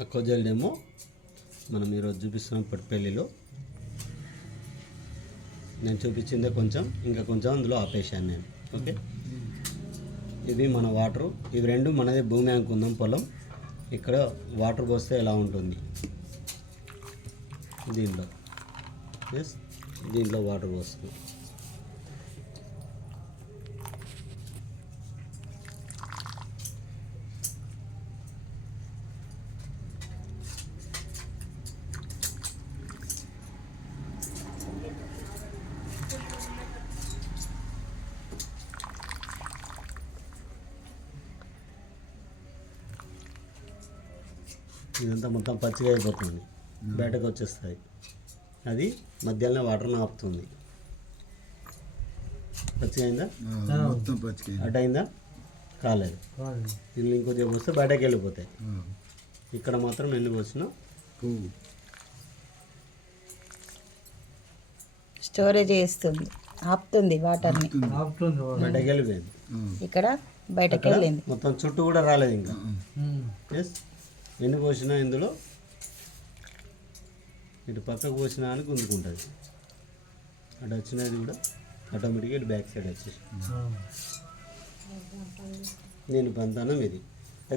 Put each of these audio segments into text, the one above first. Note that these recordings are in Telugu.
అక్వాజెల్ మనం ఈరోజు చూపిస్తున్నాం పట్టుపల్లిలో. నేను చూపించిందే కొంచెం, ఇంకా కొంచెం అందులో ఆపేసాను నేను. ఓకే, ఇవి మన వాటరు. ఇవి రెండు మనదే భూమి అనుకుందాం, పొలం. ఇక్కడ వాటర్ పోస్తే ఎలా ఉంటుంది దీంట్లో. ఎస్, దీంట్లో వాటర్ పోస్తుంది. ఇదంతా మొత్తం పచ్చిగా అయిపోతుంది, బయటకు వచ్చేస్తాయి. అది మధ్యలోనే వాటర్ని ఆపుతుంది. పచ్చిగా అయిందా? అటు అయిందా? కాలేదు. దీనిలో ఇంకొంచెం వస్తే బయటకు వెళ్ళిపోతాయి. ఇక్కడ మాత్రం ఎన్ని పోసినా స్టోరేజ్ చేస్తుంది, ఆపుతుంది వాటర్ని. బయటకు వెళ్ళిపోయింది. ఇక్కడ బయటకు వెళ్ళింది. మొత్తం చుట్టూ కూడా రాలేదు ఇంకా. ఎస్, ఎన్ని పోసినా ఇందులో ఇటు పక్కకు పోసినా అని గుంజుకుంటుంది. అటు వచ్చినది కూడా ఆటోమేటిక్గా ఇటు బ్యాక్ సైడ్ వచ్చేసి నేను పంతానం ఇది.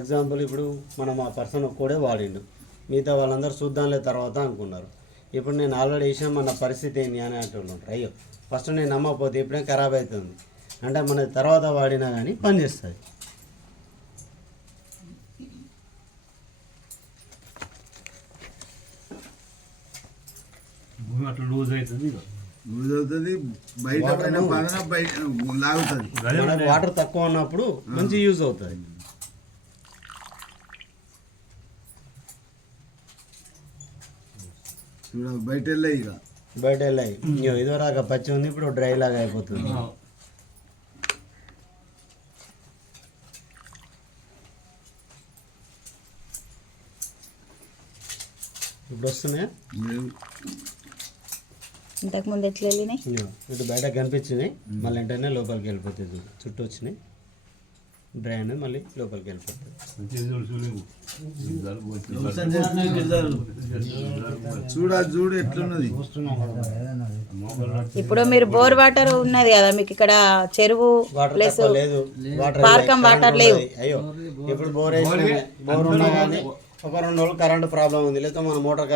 ఎగ్జాంపుల్ ఇప్పుడు మనం ఆ పర్సన్ ఒక్కడే వాడిండు, మిగతా వాళ్ళందరూ చూద్దాంలే తర్వాత అనుకున్నారు. ఇప్పుడు నేను ఆల్రెడీ వేసాం, మన పరిస్థితి ఏంటి అని అంటున్నారు. ఉంటారు, అయ్యో ఫస్ట్ నేను నమ్మకపోతే ఇప్పుడే ఖరాబ్ అవుతుంది అంటే మన తర్వాత వాడినా కానీ పని చేస్తుంది. అట్లా లూజ్ అవుతుంది, బయట లాగుతుంది. మనకు వాటర్ తక్కువ ఉన్నప్పుడు మంచి యూజ్ అవుతుంది. బయట వెళ్ళాయి, ఇక బయట వెళ్ళాయి. ఇదివరకు పచ్చి ఉంది, ఇప్పుడు డ్రై లాగా అయిపోతుంది. ఇప్పుడు వస్తున్నాయా? ఇంతకుముందు ఎట్లా వెళ్ళినాయి? ఇటు బయట కనిపించినాయి, మళ్ళీ వెంటనే లోపలికి వెళ్ళిపోతుంది. చుట్టూ వచ్చినాయి, డ్రై అనేది మళ్ళీ లోపలికి వెళ్ళిపోతుంది. చూడు ఎట్లున్నది. ఇప్పుడు మీరు బోర్ వాటర్ ఉన్నది కదా మీకు, ఇక్కడ చెరువు ప్లస్ లేదు, పార్కం వాటర్ లేవు. అయ్యో ఇప్పుడు బోర్ వేసిన, బోర్ ఉన్నా కానీ ఒక 2 రోజులు కరెంటు ప్రాబ్లం ఉంది, లేకపోతే మన మోటార్